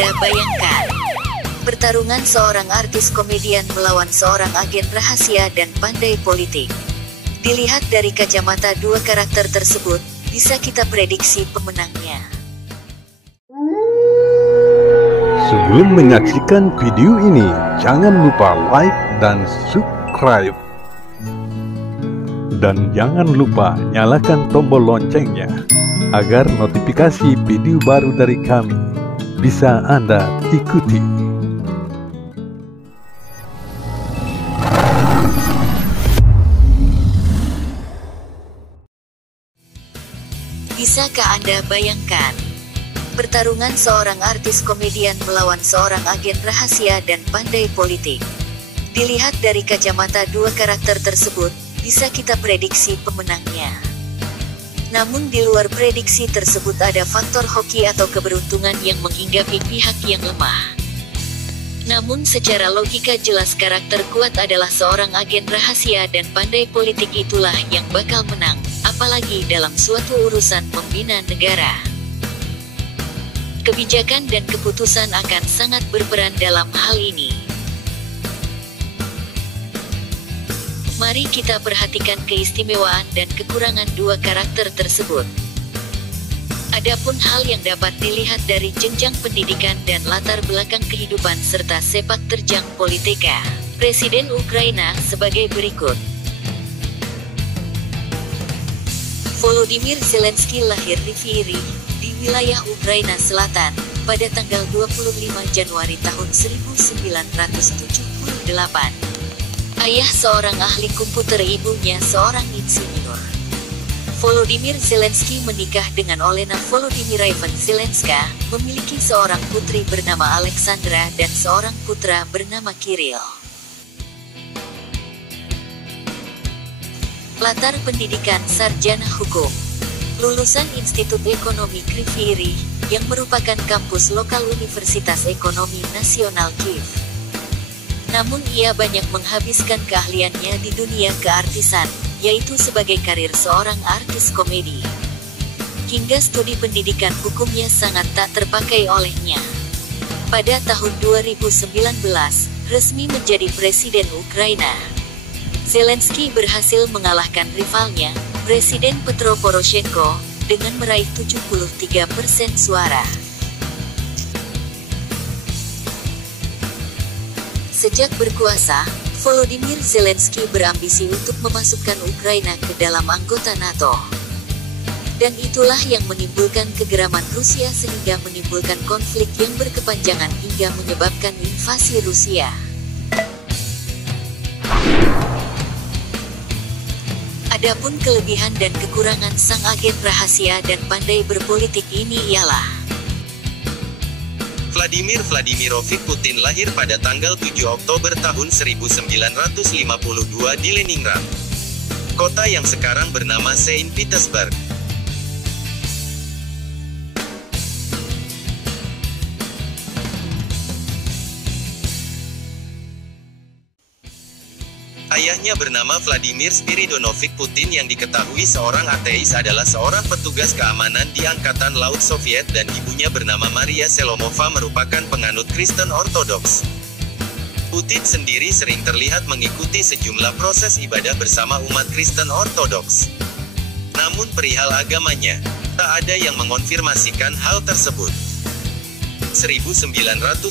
Anda bayangkan? Pertarungan seorang artis komedian melawan seorang agen rahasia dan pandai politik. Dilihat dari kacamata dua karakter tersebut, bisa kita prediksi pemenangnya. Sebelum menyaksikan video ini, jangan lupa like dan subscribe. Dan jangan lupa nyalakan tombol loncengnya, agar notifikasi video baru dari kami bisa Anda ikuti. Bisakah Anda bayangkan? Pertarungan seorang artis komedian melawan seorang agen rahasia dan pandai politik. Dilihat dari kacamata dua karakter tersebut, bisa kita prediksi pemenangnya. Namun di luar prediksi tersebut ada faktor hoki atau keberuntungan yang menghinggapi pihak yang lemah. Namun secara logika jelas karakter kuat adalah seorang agen rahasia dan pandai politik itulah yang bakal menang, apalagi dalam suatu urusan membina negara. Kebijakan dan keputusan akan sangat berperan dalam hal ini. Mari kita perhatikan keistimewaan dan kekurangan dua karakter tersebut. Adapun hal yang dapat dilihat dari jenjang pendidikan dan latar belakang kehidupan serta sepak terjang politika Presiden Ukraina sebagai berikut. Volodymyr Zelensky lahir di Kryvyi Rih, di wilayah Ukraina Selatan, pada tanggal 25 Januari tahun 1978. Ayah seorang ahli komputer, ibunya seorang insinyur. Volodymyr Zelensky menikah dengan Olena Volodymyraevna Zelenska, memiliki seorang putri bernama Alexandra dan seorang putra bernama Kirill. Latar pendidikan sarjana hukum. Lulusan Institut Ekonomi Kryvyi Rih, yang merupakan kampus lokal Universitas Ekonomi Nasional Kiev. Namun ia banyak menghabiskan keahliannya di dunia keartisan, yaitu sebagai karir seorang artis komedi. Hingga studi pendidikan hukumnya sangat tak terpakai olehnya. Pada tahun 2019, resmi menjadi Presiden Ukraina. Zelensky berhasil mengalahkan rivalnya, Presiden Petro Poroshenko, dengan meraih 73% suara. Sejak berkuasa, Volodymyr Zelensky berambisi untuk memasukkan Ukraina ke dalam anggota NATO. Dan itulah yang menimbulkan kegeraman Rusia sehingga menimbulkan konflik yang berkepanjangan hingga menyebabkan invasi Rusia. Adapun kelebihan dan kekurangan sang agen rahasia dan pandai berpolitik ini ialah: Vladimir Vladimirovich Putin lahir pada tanggal 7 Oktober tahun 1952 di Leningrad, kota yang sekarang bernama Saint Petersburg. Ayahnya bernama Vladimir Spiridonovich Putin yang diketahui seorang ateis, adalah seorang petugas keamanan di Angkatan Laut Soviet, dan ibunya bernama Maria Selomova merupakan penganut Kristen Ortodoks. Putin sendiri sering terlihat mengikuti sejumlah proses ibadah bersama umat Kristen Ortodoks. Namun perihal agamanya, tak ada yang mengonfirmasikan hal tersebut. 1980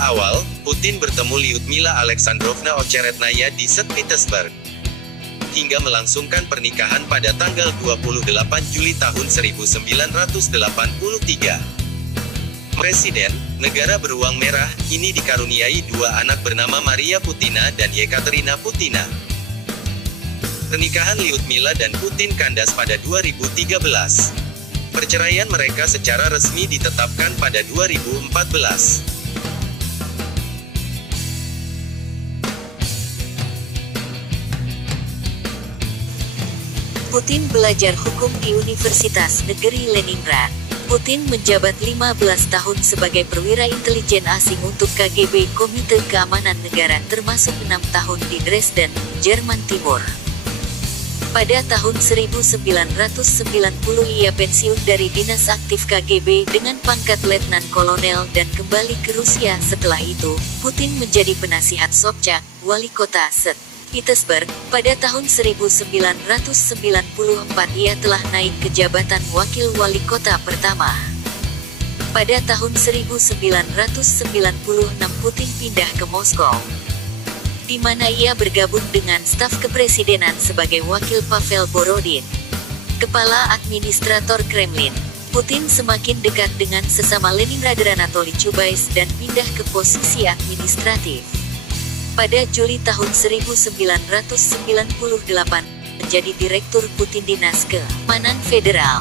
awal, Putin bertemu Lyudmila Alexandrovna Ocheretnaya di St. Petersburg, hingga melangsungkan pernikahan pada tanggal 28 Juli tahun 1983. Presiden, negara beruang merah, ini dikaruniai dua anak bernama Maria Putina dan Yekaterina Putina. Pernikahan Lyudmila dan Putin kandas pada 2013. Perceraian mereka secara resmi ditetapkan pada 2014. Putin belajar hukum di Universitas Negeri Leningrad. Putin menjabat 15 tahun sebagai perwira intelijen asing untuk KGB Komite Keamanan Negara, termasuk 6 tahun di Dresden, Jerman Timur. Pada tahun 1990 ia pensiun dari dinas aktif KGB dengan pangkat letnan kolonel dan kembali ke Rusia. Setelah itu, Putin menjadi penasihat Sobchak, wali kota St. Petersburg. Pada tahun 1994 ia telah naik ke jabatan wakil wali kota pertama. Pada tahun 1996 Putin pindah ke Moskow, di mana ia bergabung dengan staf kepresidenan sebagai wakil Pavel Borodin, kepala administrator Kremlin. Putin semakin dekat dengan sesama Leningrader Anatoly Chubais dan pindah ke posisi administratif. Pada Juli tahun 1998 menjadi Direktur Putin Dinas Keamanan Federal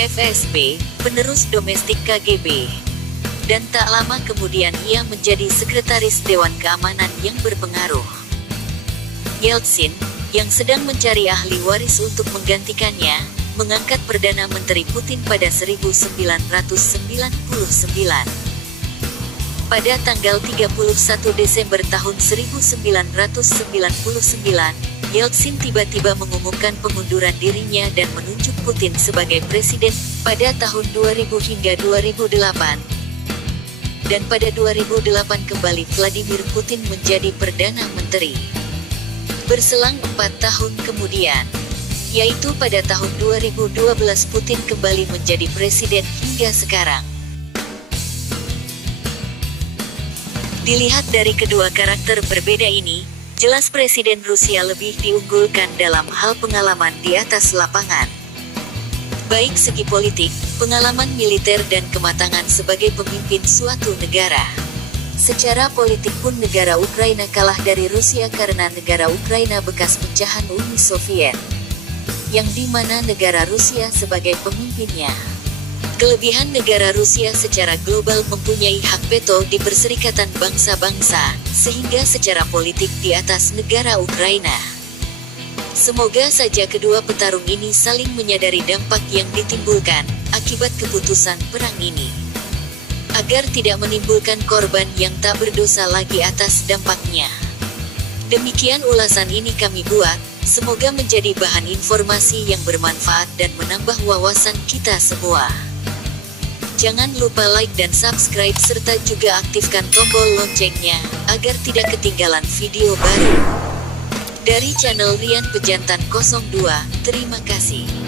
(FSB), penerus domestik KGB. Dan tak lama kemudian ia menjadi Sekretaris Dewan Keamanan yang berpengaruh. Yeltsin, yang sedang mencari ahli waris untuk menggantikannya, mengangkat Perdana Menteri Putin pada 1999. Pada tanggal 31 Desember tahun 1999, Yeltsin tiba-tiba mengumumkan pengunduran dirinya dan menunjuk Putin sebagai presiden pada tahun 2000 hingga 2008. Dan pada 2008 kembali Vladimir Putin menjadi Perdana Menteri. Berselang 4 tahun kemudian, yaitu pada tahun 2012 Putin kembali menjadi presiden hingga sekarang. Dilihat dari kedua karakter berbeda ini, jelas Presiden Rusia lebih diunggulkan dalam hal pengalaman di atas lapangan. Baik segi politik, pengalaman militer dan kematangan sebagai pemimpin suatu negara. Secara politik pun negara Ukraina kalah dari Rusia karena negara Ukraina bekas pecahan Uni Soviet, yang dimana negara Rusia sebagai pemimpinnya. Kelebihan negara Rusia secara global mempunyai hak veto di Perserikatan Bangsa-Bangsa, sehingga secara politik di atas negara Ukraina. Semoga saja kedua petarung ini saling menyadari dampak yang ditimbulkan akibat keputusan perang ini, agar tidak menimbulkan korban yang tak berdosa lagi atas dampaknya. Demikian ulasan ini kami buat, semoga menjadi bahan informasi yang bermanfaat dan menambah wawasan kita semua. Jangan lupa like dan subscribe serta juga aktifkan tombol loncengnya, agar tidak ketinggalan video baru dari channel Rian Pejantan 02. Terima kasih.